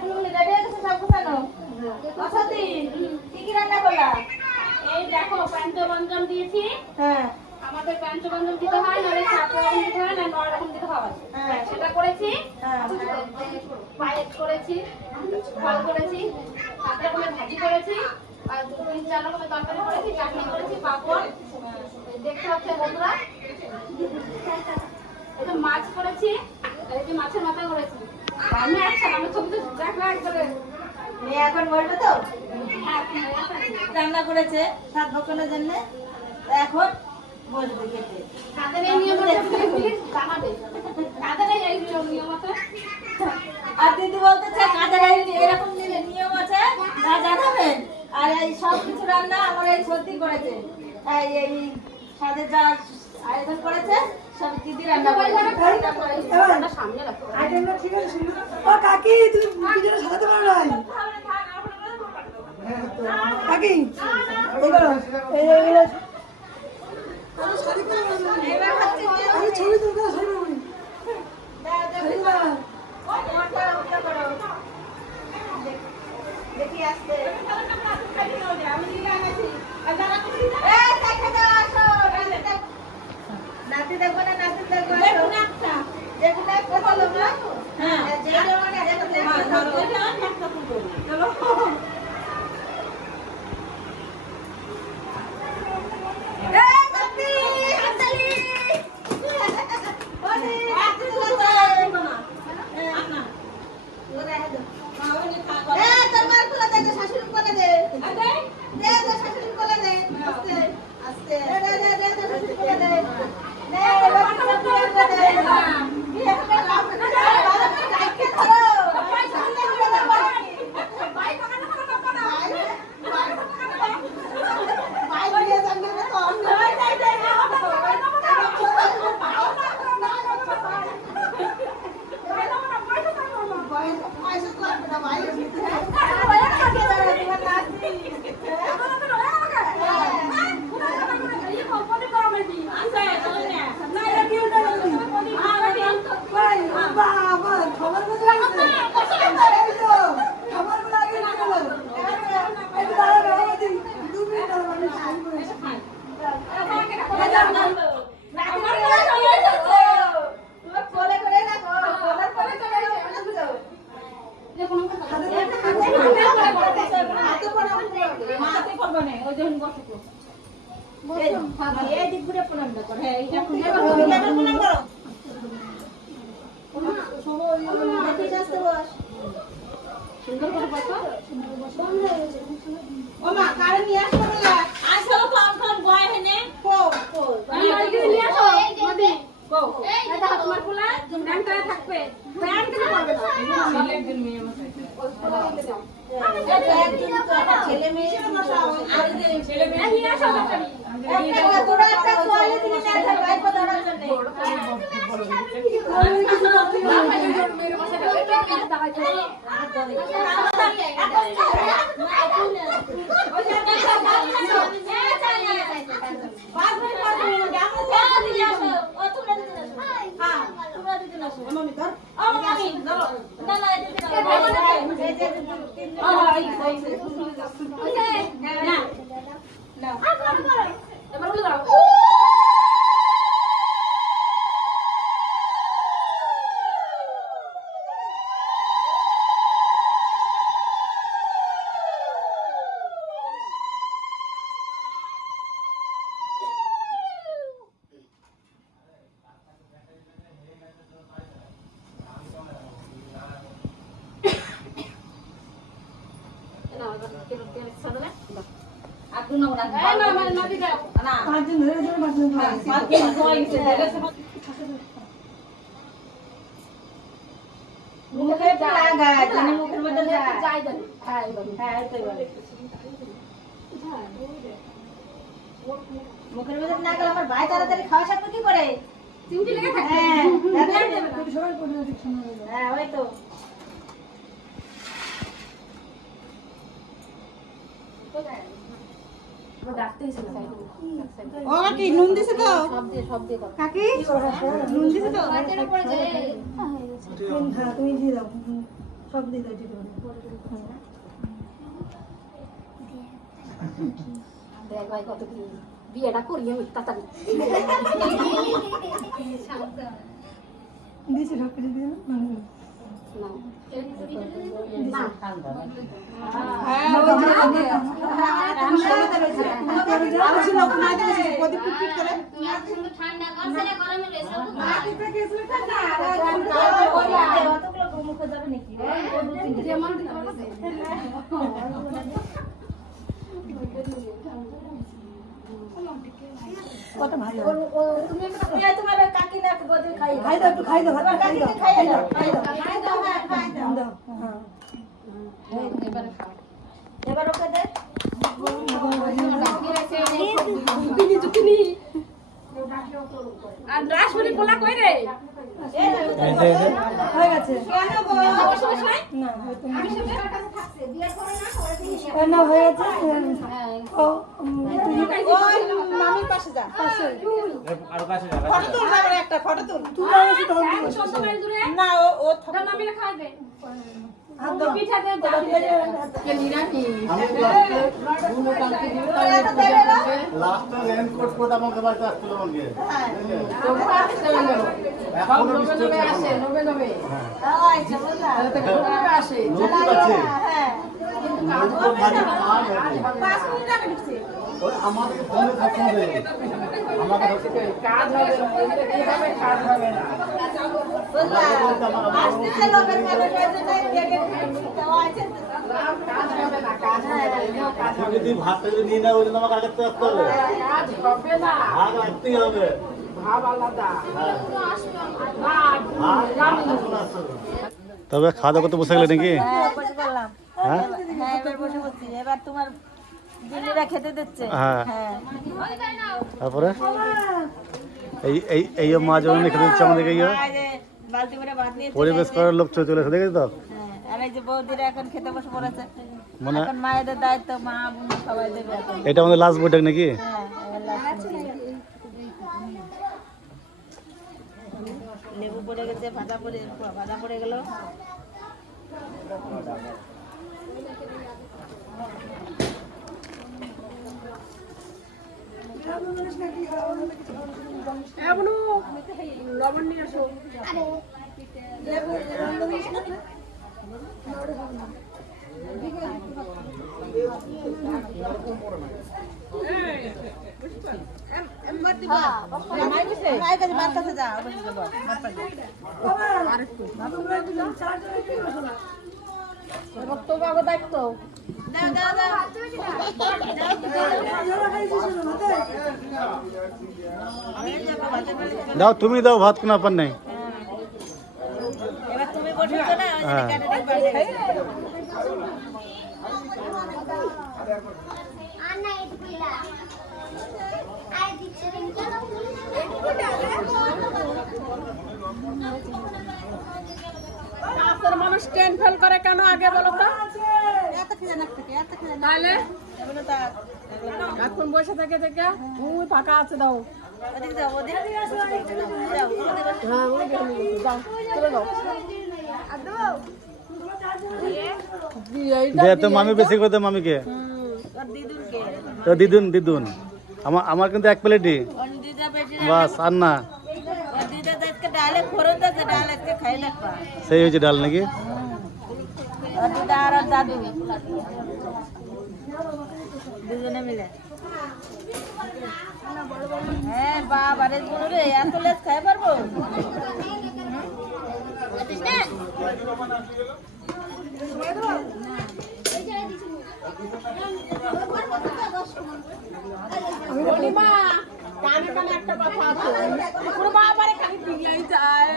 ফুলগুলি রেডি হয়ে গেছে সব গোছানো। বসতি কি কি রান্না করলা? এই দেখো পঞ্চবন্ধন দিয়েছি। হ্যাঁ আমাদের পঞ্চবন্ধন দিতে হয়, নাহলে 7 রকম দিতে হয়, না 9 রকম দিতে হয়। সেটা করেছি। পায়েস করেছি, ফল করেছি, 7 রকমের ভাজি করেছি, আর 2-4 রকমের তরকারি করেছি, চাটনি করেছি, পাঁপড়। দেখতে পাচ্ছ বন্ধুরা, এটা মাছ করেছি, আর এই যে মাছের মাথা করেছি। আমি আচ্ছা আমার ছবি তো দেখো একবারে। মেয়ে এখন বলবে তো রান্না করেছে 7 বছরের জন্য, এখন বলবে খেতে। তাদের এই নিয়ম আছে, প্লিজ জানাবে। তাদের এই নিয়ম আছে। আর দিদি বলতেছে কাদের এরকম নিয়ম আছে তা জানাবেন। আর এই সব কিছু রান্না আমার এই সত্যি করেছে, এই সাথে যা আয়োজন করেছে সব দিদি রান্না করেছে। সামনে রাখো। আইটেমটা ঠিক আছে সুন্দর। ও কাকি তুমি ভিডিওটা সাজাতে পারো না? কাকি এইবার এইগুলো আমি ছবি তুলতে ছবি করি। দেখি আসতে নাতি দেখবো না, নাতি দেখবো মুখের ভেতর না গেলে আমার ভাই তাড়াতাড়ি খাওয়া সাথে কি করে চিমটি লেগে থাকে। হ্যাঁ ওই তো ও কাকি নুন দিছে তো? সব দিয়ে কাকি নুন দিছে তো? হ্যাঁ তুমি দিয়ে দাও সব দিয়ে দাও ঠিক আছে দেখ ভাই কত কি বিয়েটা করি আমি তাড়াতাড়ি দিয়েছি সব কিছু দিয়ে না মুখে যাবে নাকি কত ভাই তুমি তোমার কাকি না বদে খাই খাই দাও একটু খাই দাও ভাত খাই দাও খাই দাও খাই দাও দাও হ্যাঁ এবার ওকে দে আর রাসমণি পোলা কই রে হয়ে গেছে না না হয়ে গেছে ও মামির পাশে যা আরো কাছে যা ফটো তুল তারপরে একটা ফটো তুল তুই আসি তখন না ও মামিরা খাওয়া দে হাত দাও পিঠা দে লাস্টে রেনকোট কোট আমাকে বাড়িতে আসছিল আমাকে নতুন আছে নতুন বাড়ি আমাদের ফোনে থাকতে হবে আমাকে কাজ হবে এইভাবে কাজ হবে না আসতে লোকের কাছে দেওয়া আছে কাজ হবে না কাজ হবে না কাজ হবে যদি ভাতটা যদি নিয়ে না ওই জন্য আমাকে আগে তো আসতে হবে কাজ হবে না ভাগ রাখতেই হবে ভাব আলাদা হ্যাঁ ভাব তবে খাওয়া দাওয়া করতে বসে গেলে নাকি হ্যাঁ বসে করলাম হ্যাঁ হ্যাঁ এবার বসে বসছি এবার তোমার দিদিরা খেতে দিচ্ছে হ্যাঁ। হ্যাঁ তারপরে এই এই এই মা যখন খেতে দিচ্ছে আমাদেরকে ইয়ে আর এই যে বালতি করে ভাত নিয়ে চলে পরিবেশ এসে- করার লোক চলে এসে দেখেছি তো হ্যাঁ, আর এই যে বৌদিরা এখন খেতে বসে পড়েছে মানে এখন মায়েদের দায়িত্ব মা বোন সবাই দেবে এখন এটা আমাদের লাস্ট বৈঠক নাকি হ্যাঁ এবার last দিন। লেবু পড়ে গেছে ভাজা পড়ে গেল লবণ নিয়ে আসো মায়ের কাছে মার কাছে যা ওদের কাছে বল, মার কাছে যা। তোমরা একটু চার জন একটু বসো না তো বাবা দায়িত্ব দাও দাও দাও যারা খাইছিস না ভাতে আমি যাবো ভাতের বাড়ি যাবো। দাও তুমি দাও ভাত কোনো ব্যাপার নেই এবার তুমি বসেছো না ওই জন্য হ্যাঁ। ক্যাটারিং বাড়ি গেছে আপনার মানুষ ট্রেন ফেল করে কেন আগে বলো তো এত খিদে না থাকে এত খিদে না তাহলে এগুলো তা এখন বসে থেকে থেকে ওই ফাঁকা আছে দাও ওদিকে যাও ওদিকে যাও ওদিকে বসো। হ্যাঁ ওই যাও চলে যাও দে তো মামি বেশি করে দে মামিকে ওর দিদুনকে তো দিদুন দিদুন আমার আমার কিন্তু এক প্লেটই ওর দিদা বেশি বাস আর না ওর দিদা তো আজকে ডালে ফোরন দিয়েছে ডাল আজকে খাই লাগবা সেই হয়েছে ডাল নাকি ওর দিদা আর ওর দাদু দুজনে মিলে হ্যাঁ বাবা রে বুড়ো রে এত লেস খাই পারবো মা কানে কানে একটা কথা আছে পুরো বাবারে খালি পিগলাই যায়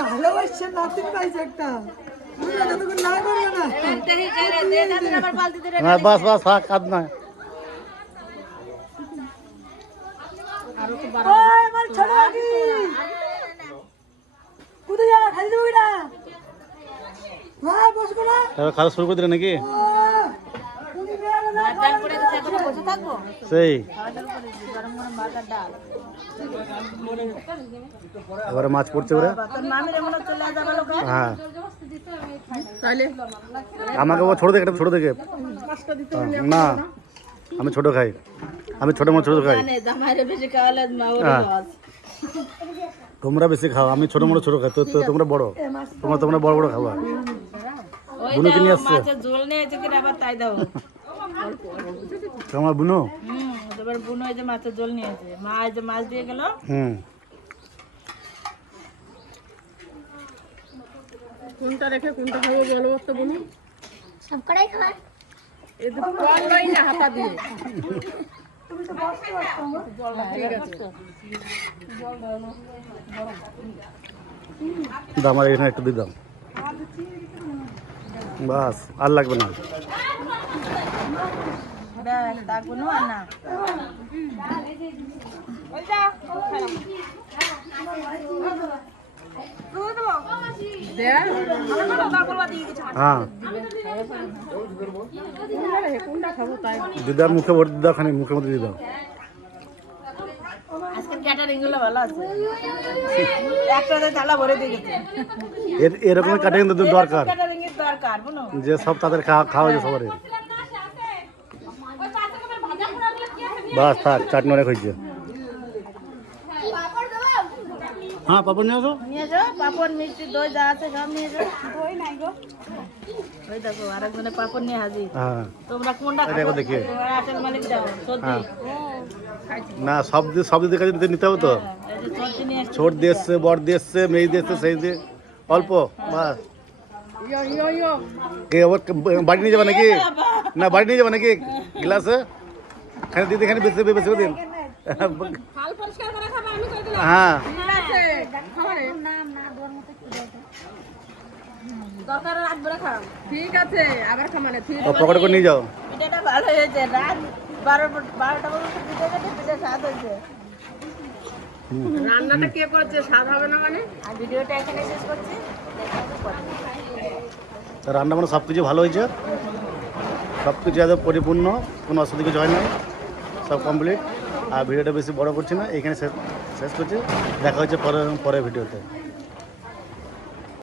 ভালোবাসছে নাতিন পাইছে একটা বুঝলে যতক্ষণ না করবে না একটাই করে দে দাদু আমার বালতি ধরে না বাস বাস থাক কাঁদ না ওই আমার ছোট কাকি কোথায় যা খালি দেবো কিনা হ্যাঁ বসবো না তারপর খাওয়া শুরু করে দিলে নাকি তুমি বেরোবে না ডাল পড়ে গেছে এখন বসে থাকবো সেই খাওয়া দাওয়া করে দিই, গরম গরম ভাত আর ডাল এবারে মাছ পড়ছে ওরা। তোর মামির এমন চলে যাবে লোকে। হ্যাঁ তাহলে আমাকে ও ছোট দেখে ছোট দেখে না আমি ছোট খাই, আমি ছোট মাছ ছোট খাই। জানে জামাইরে বেশি খাওয়ালে মা ওর হ্যাঁ। লস। তোমরা বেশি খাও, আমি ছোট মোটো ছোট খাই, তো তোমরা বড়, তোমরা বড় বড় খাওয়া। ওই বুনো দাও, কিনে আসছে মাছের ঝোল নিয়ে এসে কিনা আবার তাই দাও। তোমার বুনো। এবার বুনো এই যে মাছের ঝোল নিয়েছে, মা এই যে মাছ দিয়ে গেল। কোনটা রেখে কোনটা খাবো বলো তো বলুন। সবকটাই খাবার এই তো কল লই না হাতা দিয়ে। আমার এখানে একটু দিয়ে দাও, বাস আর লাগবে না। দেখ তা কোনো আর না। হ্যাঁ কোনটা খাবো তাই দিদার মুখে ভরে দিদা, খানি মুখের মধ্যে দিয়ে দাও। আজকের ক্যাটারিং গুলো ভালো আছে, একসাথে থালা ভরে দিয়ে গেছে। এরকমই কাটিং তো দরকার, ক্যাটারিং এর দরকার বুনো। যে সব তাদের খাওয়া যায় সবার। বাস থাক, চাটনি অনেক হয়েছে। হ্যাঁ পাপড় নিয়ে আসো। নিয়ে যাও পাপড় মিষ্টি দই যা আছে সব নিয়ে যাও। দই নাই গো, ওই দেখো আরেকজনে পাপড় নিয়ে হাজির। হ্যাঁ তোমরা কোনটা এটা দেখো দেখি। তোমার আটেল মালিক দাও সত্যি। হ্যাঁ না, সব দিকে কাজে নিতে হবে তো। এই যে সত্যি নিয়ে এসছে। ছোট দিয়ে এসছে, বড় দিয়ে এসছে, মেয়ে দিয়ে এসছে, সেই দিয়ে অল্প বাস। ইয়ো ইয়ো ইয়ো কে আবার বাড়ি নিয়ে যাবে নাকি? না বাড়ি নিয়ে যাবে নাকি গ্লাসে? খানি দিদি খানি বেশি বেশি দিন। হাল পরিষ্কার করে খাবো আমি করে দিলাম। হ্যাঁ ঠিক আছে খাবারে দরকার রাখবে রাখা। ঠিক আছে আবার খামানে ঠিক ও পকেটে করে নিয়ে যাও। পিঠাটা ভালো হয়েছে, রাত 12টা পর্যন্ত পিঠা কেটে পিঠা স্বাদ হয়েছে। রান্নাটা কে করছে স্বাদ হবে না মানে? আর ভিডিওটা এখানে শেষ করছি। রান্না বান্না সব কিছু ভালো হয়েছে, সব কিছু একদম পরিপূর্ণ, কোনো অসুবিধা কিছু হয় না, সব কমপ্লিট। আর ভিডিওটা বেশি বড় করছি না, এখানে শেষ করছি। দেখা হচ্ছে পরের ভিডিওতে।